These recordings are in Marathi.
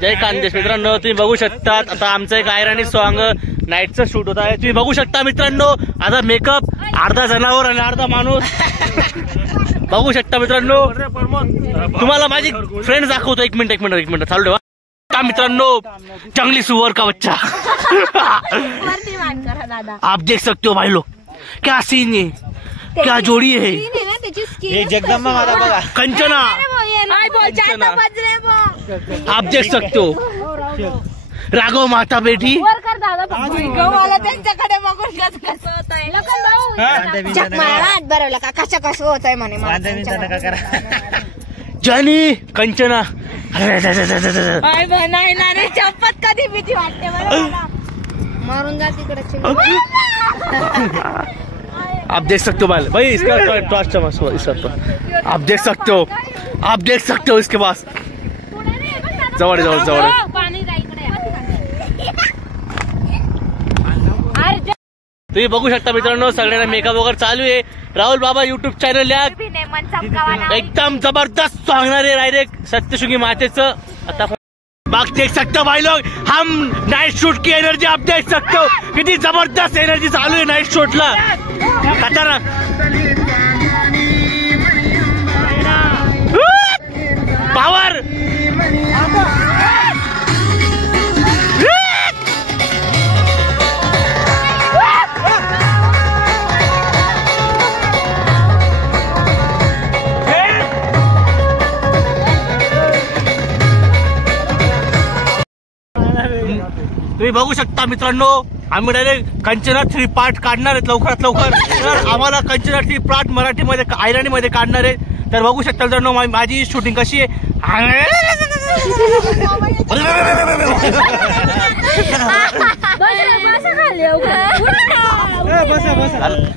जय खानदेश मित्रांनो, तुम्ही बघू शकता आता आमचं एक आयराणी सॉन्ग नाईटचं शूट होत आहे. तुम्ही बघू शकता मित्रांनो, आता मेकअप अर्धा जनावर आणि अर्धा माणूस बघू शकता मित्रांनो. तुम्हाला माझी फ्रेंड दाखवतो. एक मिनिट चालू ठेवा. मित्रांनो जंगली सुअर का बच्चा आप देख सकते हो भाई लोग, क्या सीन है, क्या जोड़ी है. ये जगदम्बा माता बघा, कंचना आप देख सकते हो. राघव माता बेटी त्यांच्याकडे बघून कसं होत आहे बरवलं का कसं कसं होत आहे म्हणे. जानी कंचना नाही चप्पत कधी भीती वाटते मरून जा तिकडे. आप देख सकते हो भाई इसका टॉर्च चमक इस आप देख सकते हो इसके पास जवळ तुम्ही बघू शकता मित्रांनो, सगळ्यांना मेकअप वगैरे चालू आहे. राहुल बाबा यूट्यूब चॅनल या एकदम जबरदस्त सांगणार आहे डायरेक्ट सत्यशृंगी मातेचं. आता बाग देख सकते हो भाई लोग, हम नाइट शूट की एनर्जी आप देख सकते हो, किती जबरदस्त एनर्जी चालू आहे नाइट शूटला. खतरनाक पावर. तुम्ही बघू शकता मित्रांनो, आम्ही डायरेक्ट कंचना 3 पार्ट काढणार आहेत लवकरात लवकर. तर आम्हाला कंचना 3 पार्ट मराठीमध्ये आयराणीमध्ये काढणार आहे. तर बघू शकता मित्रांनो माझी शूटिंग कशी आहे.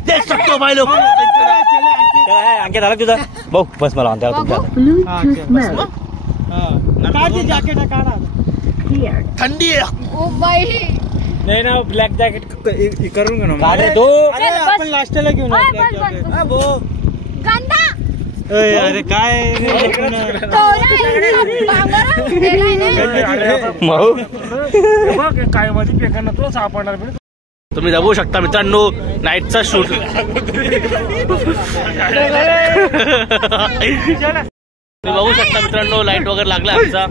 देख सकतो भाई लोग. अंकित आला तुझा भाऊ, बस मला थंडी आहे. नाही ना ब्लॅक जॅकेट करून घेऊ ना तो आपण लास्टला घेऊन. अरे काय काय मध्ये पेकांना तो सापडणार. तुम्ही बघू शकता मित्रांनो नाईटचा शूट. तुम्ही बघू शकता मित्रांनो लाईट वगैरे लागला आमचा.